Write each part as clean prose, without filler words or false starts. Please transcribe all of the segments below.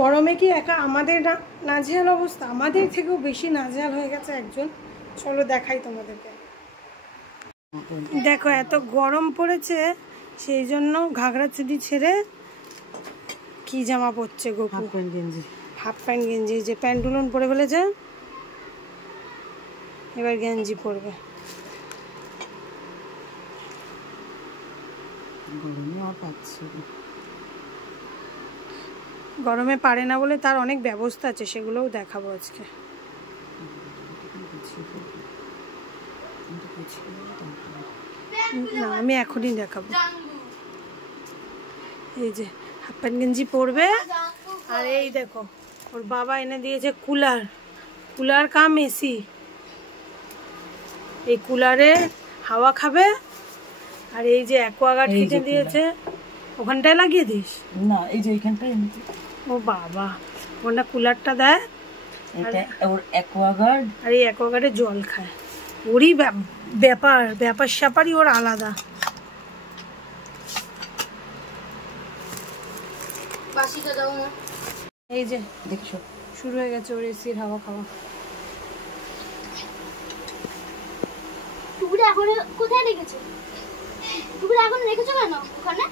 গরমে কি একা আমাদের নাজেহাল অবস্থা, আমাদের থেকেও বেশি নাজেহাল হয়ে গেছে একজন। চলো দেখাই তোমাদেরকে। দেখো এত গরম পড়েছে, সেই জন্য ঘাগরা চুড়ি ছেড়ে কি জামা পরছে গোপু, হাফ প্যান্ট গেঞ্জি। যে প্যান্টুলন পরে ফেলেছে, এবার গেঞ্জি পরবে। গরমে পারে না বলে তার অনেক ব্যবস্থা আছে, সেগুলোও দেখাবো আজকে। না আমি এখনই দেখাবো। এই যে হাফ প্যান্ট গেঞ্জি পরবে। আর এই দেখো ওর বাবা এনে দিয়েছে কুলার, কুলার কাম এসি। এই কুলারে হাওয়া খাবে। আর এই যে অ্যাকোয়াগার্ড কিনে দিয়েছে, ওখানটায় লাগিয়ে দিস না, এই যে এইখানটায়। ও বাবা, ওটা কুলারটা দেয়, এটা ওর অ্যাকোয়াগার্ড। আর এই অ্যাকোয়াগার্ডে জল খায়। ওরই ব্যাপার, ব্যাপার স্যাপারই ওর আলাদা। এই যে দেখছো শুরু হয়ে গেছে ওর এসির হাওয়া খাওয়া। টুপিটা এখন কোথায় রেখেছো? টুপিটা এখন রেখেছো কেন ওখানে?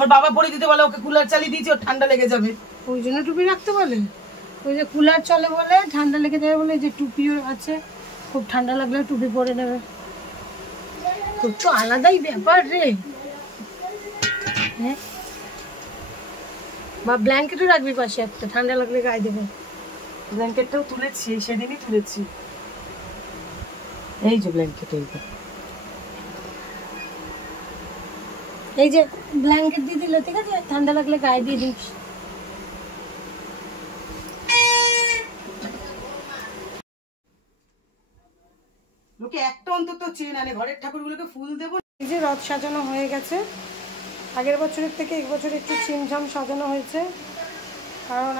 ওর বাবা পরে দিতে বলে, ওকে কুলার চালিয়ে দিয়েছে, ওর ঠান্ডা লেগে যাবে, ওই জন্য টুপি রাখতে বলে। ওই যে কুলার চলে বলে ঠান্ডা লেগে যাবে বলে, যে টুপিও আছে, খুব ঠান্ডা লাগলে টুপি পরে নেবে। তোর তো আলাদাই ব্যাপার রে। হ্যাঁ, বা ব্ল্যাঙ্কেটও রাখবি পাশে একটা, ঠান্ডা লাগলে গায়ে দেবে। ব্ল্যাঙ্কেটটাও তুলেছি, সেদিনই তুলেছি। এই যে ব্ল্যাঙ্কেট, এই যে ব্ল্যাঙ্কেট দিয়ে দিল, ঠিক আছে, ঠান্ডা লাগলে গায়ে দিয়ে দিস। লোকে একটা অন্তত চেন আনে, ঘরের ঠাকুরগুলোকে ফুল দেবো। এই যে রথ সাজানো হয়ে গেছে, আগের বছরের থেকে এবছর একটু ছিমছাম সাজানো হয়েছে, কারণ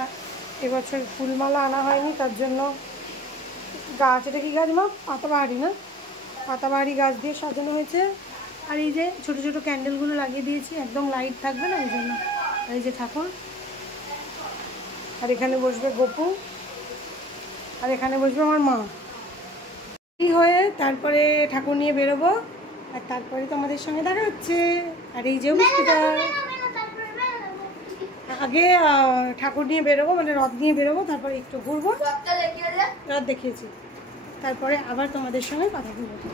এবছর ফুলমালা আনা হয়নি, তার জন্য গাছ, এটা কি গাছ মা? পাতাবাহারি না? পাতাবাহারি গাছ দিয়ে সাজানো হয়েছে। আর এই যে ছোট ছোট ক্যান্ডেলগুলো লাগিয়ে দিয়েছি, একদম লাইট থাকবে না, ওই জন্য। আর এই যে ঠাকুর, আর এখানে বসবে গোপু, আর এখানে বসবে আমার মা। এই হয়ে তারপরে ঠাকুর নিয়ে বেরোবো, আর তারপরে তোমাদের সঙ্গে দেখা হচ্ছে। আর এই যে হসপিটাল, আগে ঠাকুর নিয়ে বেরোবো, মানে রথ নিয়ে বেরোবো, তারপরে একটু ঘুরবো, রথ দেখিয়েছি, তারপরে আবার তোমাদের সঙ্গে কথা বলবো।